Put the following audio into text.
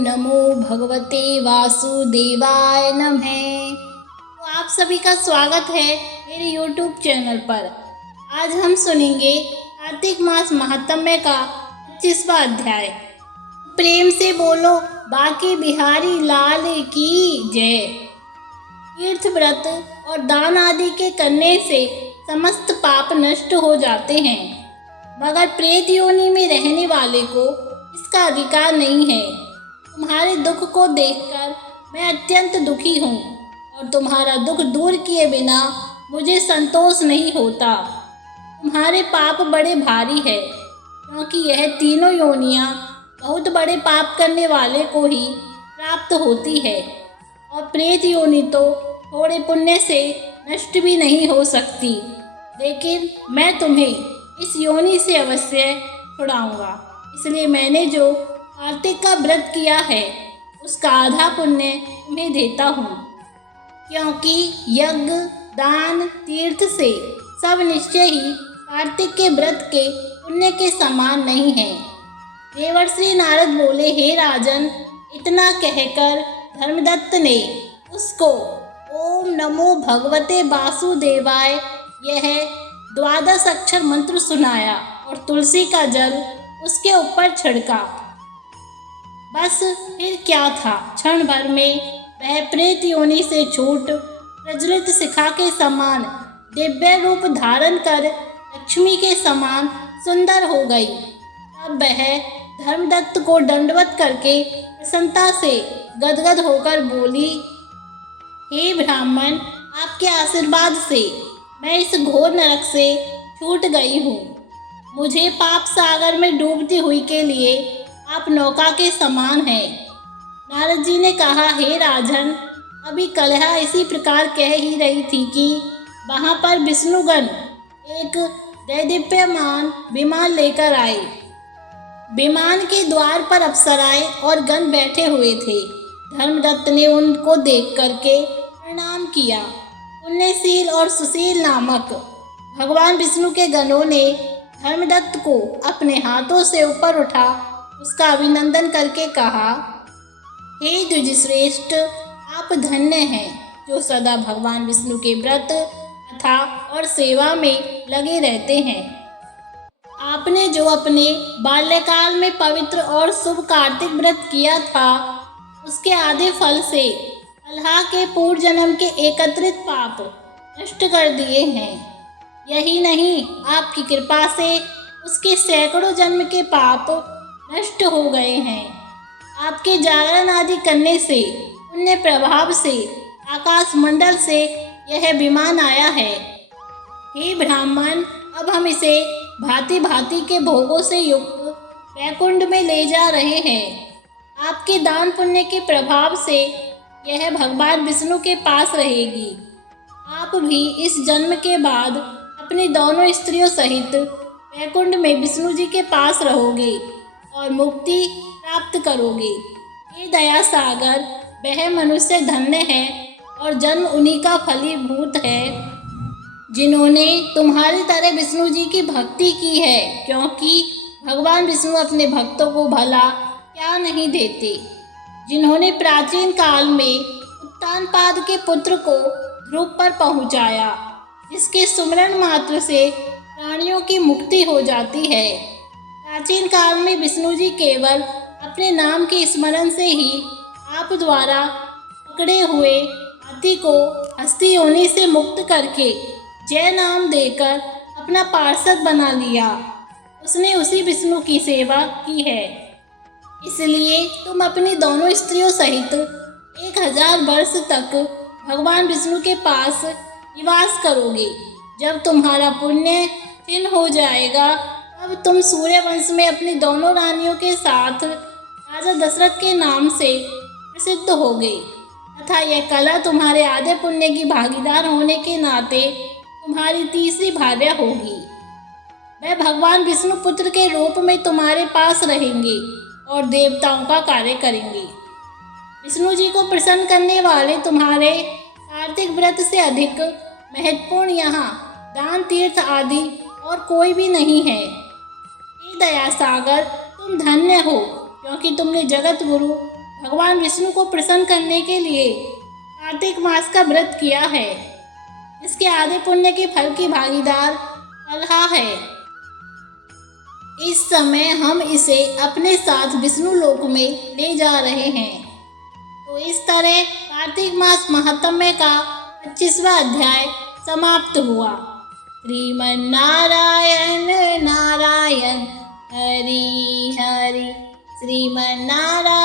नमो भगवते वासुदेवाय नमः। तो आप सभी का स्वागत है मेरे YouTube चैनल पर। आज हम सुनेंगे कार्तिक मास महात्म्य का 25वां अध्याय। प्रेम से बोलो बांके बिहारी लाल की जय। तीर्थ व्रत और दान आदि के करने से समस्त पाप नष्ट हो जाते हैं, मगर प्रेत योनि में रहने वाले को इसका अधिकार नहीं है। तुम्हारे दुख को देखकर मैं अत्यंत दुखी हूँ और तुम्हारा दुख दूर किए बिना मुझे संतोष नहीं होता। तुम्हारे पाप बड़े भारी है, क्योंकि यह तीनों योनियाँ बहुत बड़े पाप करने वाले को ही प्राप्त होती है, और प्रेत योनि तो थोड़े पुण्य से नष्ट भी नहीं हो सकती। लेकिन मैं तुम्हें इस योनि से अवश्य छुड़ाऊंगा। इसलिए मैंने जो कार्तिक का व्रत किया है उसका आधा पुण्य तुम्हें देता हूँ, क्योंकि यज्ञ दान तीर्थ से सब निश्चय ही कार्तिक के व्रत के पुण्य के समान नहीं है। देवर्षि नारद बोले, हे राजन, इतना कहकर धर्मदत्त ने उसको ओम नमो भगवते वासुदेवाय यह 12 अक्षर मंत्र सुनाया और तुलसी का जल उसके ऊपर छिड़का। बस फिर क्या था, क्षण भर में वह प्रेत योनि से छूट प्रज्वलित शिखा के समान दिव्य रूप धारण कर लक्ष्मी के समान सुंदर हो गई। तब वह धर्मदत्त को दंडवत करके प्रसन्नता से गदगद होकर बोली, हे ब्राह्मण, आपके आशीर्वाद से मैं इस घोर नरक से छूट गई हूँ। मुझे पाप सागर में डूबती हुई के लिए आप नौका के समान हैं। नारद जी ने कहा, हे राजन, अभी कलहा इसी प्रकार कह ही रही थी कि वहाँ पर विष्णुगण एक दैदीप्यमान विमान लेकर आए। विमान के द्वार पर अप्सराएं और गण बैठे हुए थे। धर्मदत्त ने उनको देख करके प्रणाम किया। पुण्यशील और सुशील नामक भगवान विष्णु के गणों ने धर्मदत्त को अपने हाथों से ऊपर उठा उसका अभिनंदन करके कहा, हे द्विजश्रेष्ठ, आप धन्य हैं जो सदा भगवान विष्णु के व्रत कथा और सेवा में लगे रहते हैं। आपने जो अपने बाल्यकाल में पवित्र और शुभ कार्तिक व्रत किया था उसके आधे फल से अल्लाह के पूर्व जन्म के एकत्रित पाप नष्ट कर दिए हैं। यही नहीं, आपकी कृपा से उसके सैकड़ों जन्म के पाप नष्ट हो गए हैं। आपके जागरण आदि करने से पुण्य प्रभाव से आकाश मंडल से यह विमान आया है। हे ब्राह्मण, अब हम इसे भांति भांति के भोगों से युक्त वैकुंठ में ले जा रहे हैं। आपके दान पुण्य के प्रभाव से यह भगवान विष्णु के पास रहेगी। आप भी इस जन्म के बाद अपनी दोनों स्त्रियों सहित वैकुंठ में विष्णु जी के पास रहोगे और मुक्ति प्राप्त करोगे। ये दया सागर, वह मनुष्य धन्य है और जन्म उन्हीं का फलीभूत है जिन्होंने तुम्हारी तरह विष्णु जी की भक्ति की है, क्योंकि भगवान विष्णु अपने भक्तों को भला क्या नहीं देते। जिन्होंने प्राचीन काल में उत्तानपाद के पुत्र को ध्रुव पर पहुंचाया, जिसके सुमरन मात्र से प्राणियों की मुक्ति हो जाती है। प्राचीन काल में विष्णु जी केवल अपने नाम के स्मरण से ही आप द्वारा पकड़े हुए हाथी को हस्ती योनि से मुक्त करके जय नाम देकर अपना पार्षद बना लिया। उसने उसी विष्णु की सेवा की है। इसलिए तुम अपनी दोनों स्त्रियों सहित 1000 वर्ष तक भगवान विष्णु के पास निवास करोगे। जब तुम्हारा पुण्य क्षीण हो जाएगा, तब तुम सूर्यवंश में अपनी दोनों रानियों के साथ राजा दशरथ के नाम से प्रसिद्ध होगे, तथा यह कला तुम्हारे आधे पुण्य की भागीदार होने के नाते तुम्हारी तीसरी भार्या होगी। वह भगवान विष्णु पुत्र के रूप में तुम्हारे पास रहेंगे और देवताओं का कार्य करेंगे। विष्णु जी को प्रसन्न करने वाले तुम्हारे कार्तिक व्रत से अधिक महत्वपूर्ण यहाँ दान तीर्थ आदि और कोई भी नहीं है। हे दया सागर, तुम धन्य हो, क्योंकि तुमने जगत गुरु भगवान विष्णु को प्रसन्न करने के लिए कार्तिक मास का व्रत किया है। इसके आधे पुण्य के फल की भागीदार कलहा है। इस समय हम इसे अपने साथ विष्णु लोक में ले जा रहे हैं। तो इस तरह कार्तिक मास महात्म्य का 25वां अध्याय समाप्त हुआ। श्रीमन्नारायण नारायण हरि हरि, श्रीमन्नारायण